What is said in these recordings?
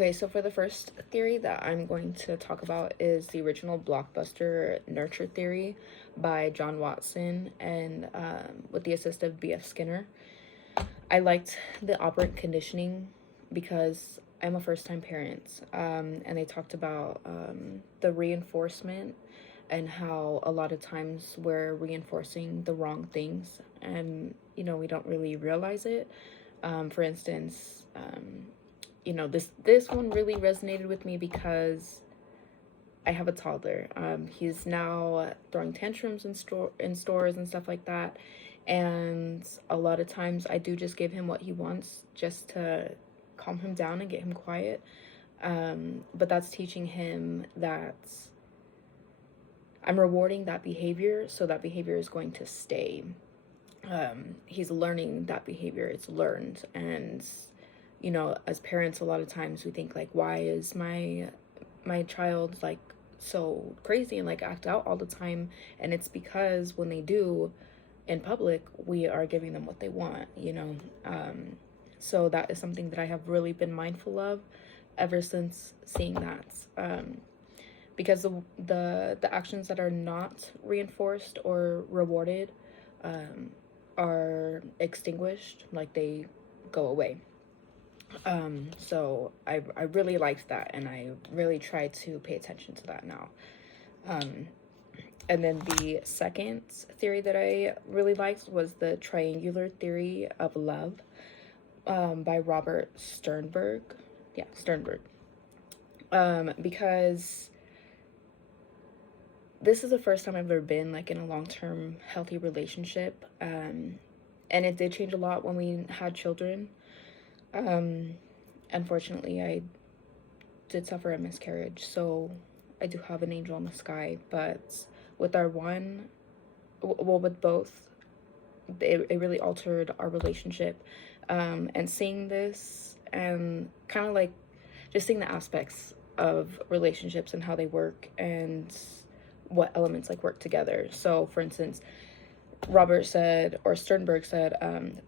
Okay, so for the first theory that I'm going to talk about is the original blockbuster nurture theory by John Watson and with the assist of B.F. Skinner. I liked the operant conditioning because I'm a first-time parent, and they talked about the reinforcement and how a lot of times we're reinforcing the wrong things and, we don't really realize it. For instance, this one really resonated with me because I have a toddler. He's now throwing tantrums in stores and stuff like that. And a lot of times I do just give him what he wants just to calm him down and get him quiet. But that's teaching him that I'm rewarding that behavior, so that behavior is going to stay. He's learning that behavior. It's learned. And, as parents, a lot of times we think, like, why is my child, like, so crazy and, like, act out all the time? And it's because when they do in public, we are giving them what they want, so that is something that I have really been mindful of ever since seeing that, because the actions that are not reinforced or rewarded are extinguished, like they go away. So I really liked that, and I really try to pay attention to that now. And then the second theory that I really liked was the triangular theory of love by Robert Sternberg. Yeah, Sternberg. Because this is the first time I've ever been, like, in a long-term healthy relationship. And it did change a lot when we had children. Unfortunately, I did suffer a miscarriage, so I do have an angel in the sky, but with with both, it really altered our relationship. And seeing this and kind of like just seeing the aspects of relationships and how they work and what elements like work together. So for instance, Sternberg said,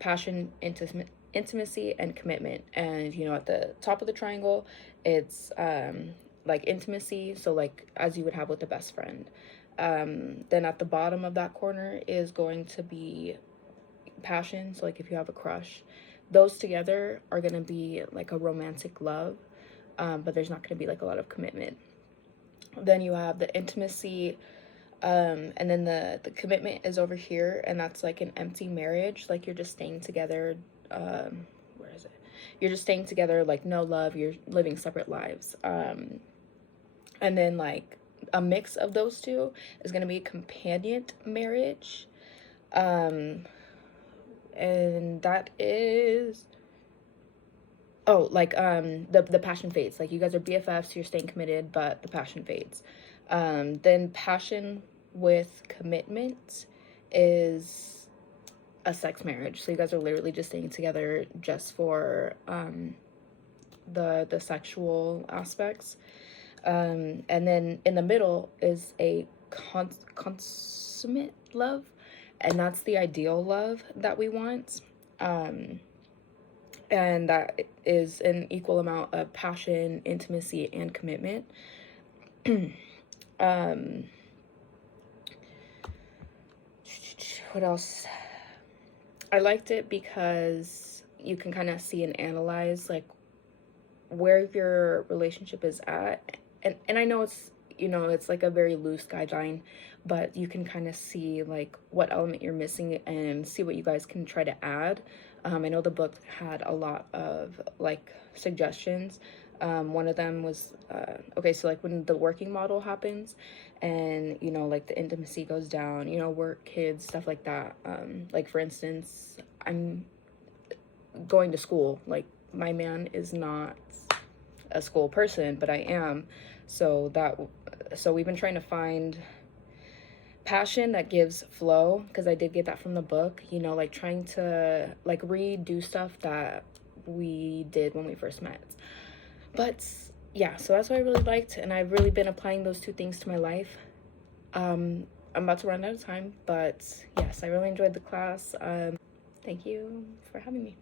passion, intimacy, and commitment. And, at the top of the triangle, it's like intimacy, so like as you would have with a best friend. Then at the bottom of that corner is going to be passion, so like if you have a crush. Those together are going to be like a romantic love, but there's not going to be like a lot of commitment. Then you have the intimacy, and then the commitment is over here, and that's like an empty marriage, like you're just staying together. Where is it? You're just staying together, like no love, you're living separate lives. And then like a mix of those two is going to be a companion marriage. And that is, the passion fades. Like you guys are BFFs, you're staying committed, but the passion fades. Then passion with commitment is a sex marriage. So you guys are literally just staying together just for the sexual aspects. And then in the middle is a consummate love, and that's the ideal love that we want. And that is an equal amount of passion, intimacy, and commitment. What else? I liked it because you can kind of see and analyze like where your relationship is at. And I know it's, it's like a very loose guideline, but you can kind of see like what element you're missing and see what you guys can try to add. I know the book had a lot of like suggestions. One of them was, so like when the working model happens and, like the intimacy goes down, work, kids, stuff like that. Like for instance, I'm going to school. Like my man is not a school person, but I am. So we've been trying to find passion that gives flow, because I did get that from the book, like trying to like redo stuff that we did when we first met. But yeah, so that's what I really liked, and I've really been applying those two things to my life. I'm about to run out of time, but yes, I really enjoyed the class. Thank you for having me.